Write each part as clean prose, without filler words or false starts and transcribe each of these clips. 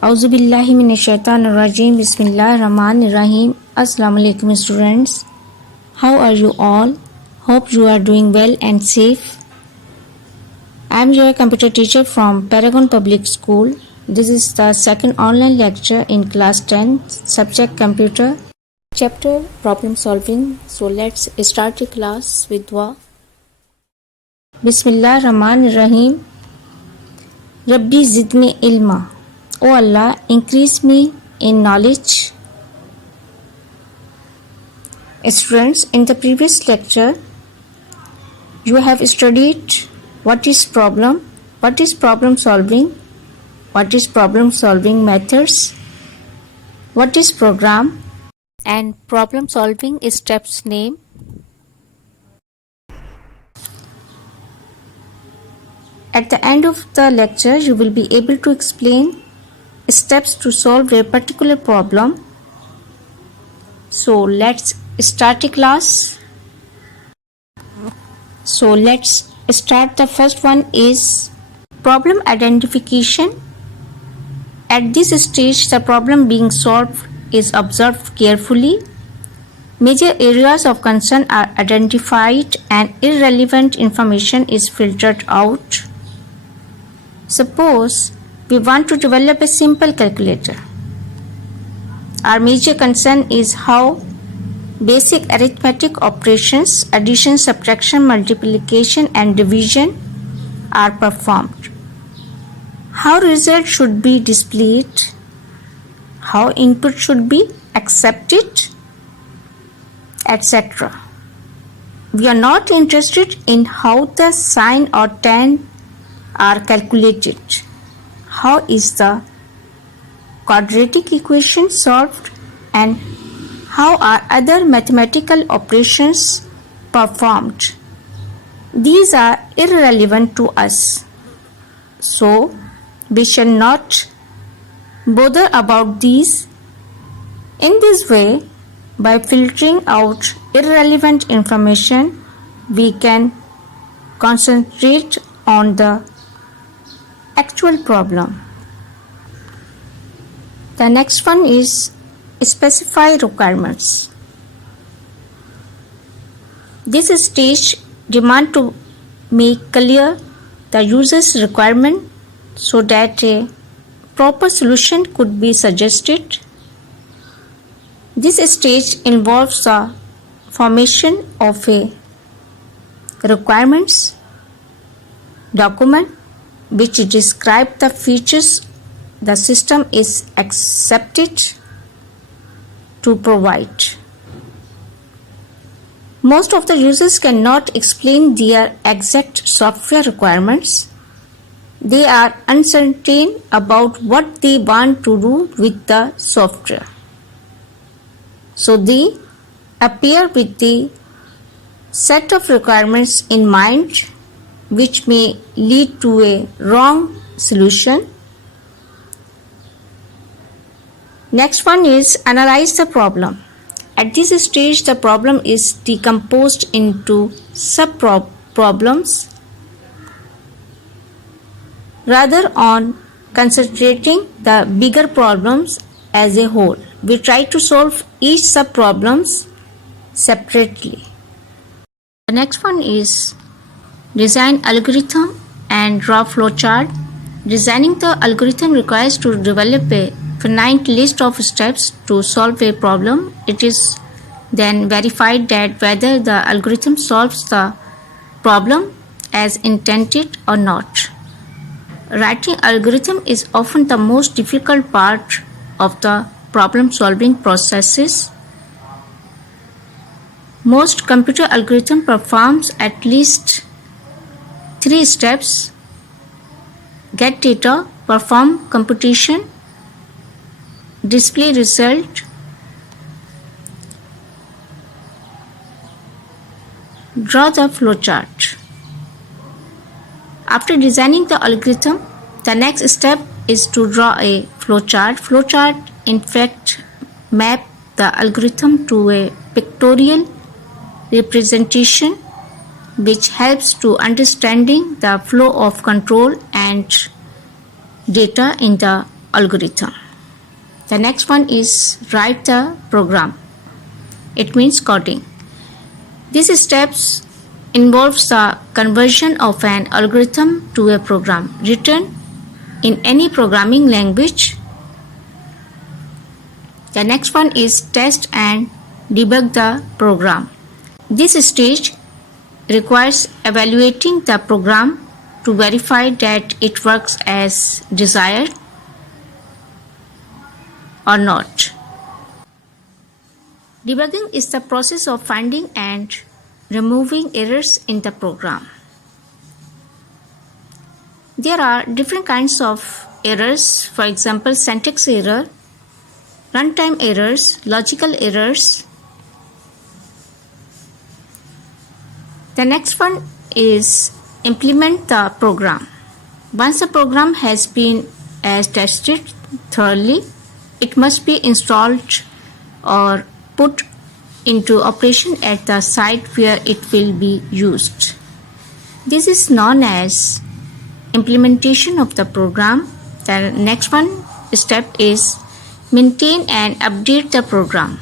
Auzubillahiminash-shaytanir-rajim. Bismillahir-rahmanir-rahim. Assalamualaikum students. How are you all? Hope you are doing well and safe. I am your computer teacher from Paragon Public School. This is the second online lecture in class 10, subject computer, chapter problem solving. So let's start the class with dua. Bismillahir-rahmanir-rahim. Rabbi zidni ilma. O Allah, increase me in knowledge. Students, in the previous lecture, you have studied what is problem solving, what is problem solving methods, what is program, and problem solving steps name. At the end of the lecture, you will be able to explain steps to solve a particular problem. So let's start the class. So let's start. The first one is problem identification. At this stage, the problem being solved is observed carefully. Major areas of concern are identified and irrelevant information is filtered out. Suppose we want to develop a simple calculator. Our major concern is how basic arithmetic operations, addition, subtraction, multiplication, and division are performed. How result should be displayed, how input should be accepted, etc. We are not interested in how the sine or tan are calculated. How is the quadratic equation solved and how are other mathematical operations performed? These are irrelevant to us. So, we shall not bother about these. In this way, by filtering out irrelevant information, we can concentrate on the actual problem. The next one is specify requirements. This stage demands to make clear the user's requirement so that a proper solution could be suggested. This stage involves the formation of a requirements document which describe the features the system is accepted to provide. Most of the users cannot explain their exact software requirements. They are uncertain about what they want to do with the software. So they appear with the set of requirements in mind, which may lead to a wrong solution. Next one is analyze the problem. At this stage, the problem is decomposed into sub-problems. Rather on concentrating the bigger problems as a whole, we try to solve each sub-problems separately. The next one is design algorithm and draw flowchart. Designing the algorithm requires to develop a finite list of steps to solve a problem. It is then verified that whether the algorithm solves the problem as intended or not. Writing algorithm is often the most difficult part of the problem solving processes. Most computer algorithm performs at least 3 steps: get data, perform computation, display result. Draw the flowchart. After designing the algorithm, the next step is to draw a flowchart. Flowchart in fact map the algorithm to a pictorial representation which helps to understanding the flow of control and data in the algorithm. The next one is write the program. It means coding. These steps involves the conversion of an algorithm to a program written in any programming language. The next one is test and debug the program. This stage requires evaluating the program to verify that it works as desired or not. Debugging is the process of finding and removing errors in the program. There are different kinds of errors, for example, syntax error, runtime errors, logical errors. The next one is implement the program. Once the program has been tested thoroughly, it must be installed or put into operation at the site where it will be used. This is known as implementation of the program. The next one step is maintain and update the program.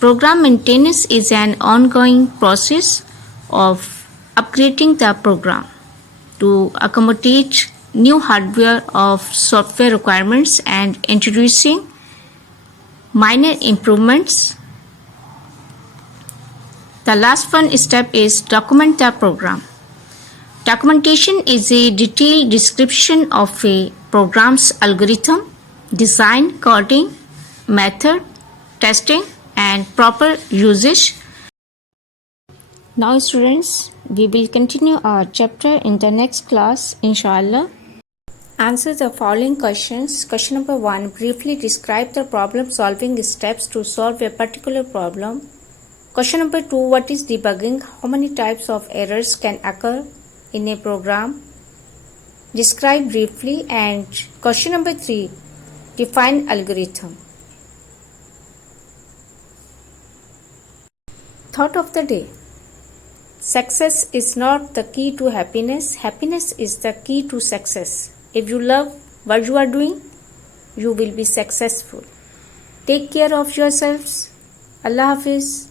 Program maintenance is an ongoing process of upgrading the program to accommodate new hardware of software requirements and introducing minor improvements. The last one step is document the program. Documentation is a detailed description of a program's algorithm, design, coding, method, testing, and proper usage. Now students, we will continue our chapter in the next class, inshallah. Answer the following questions. Question number 1. Briefly describe the problem solving steps to solve a particular problem. Question number 2. What is debugging? How many types of errors can occur in a program? Describe briefly. And question number 3. Define algorithm. Thought of the day. Success is not the key to happiness. Happiness is the key to success. If you love what you are doing, you will be successful. Take care of yourselves. Allah Hafiz.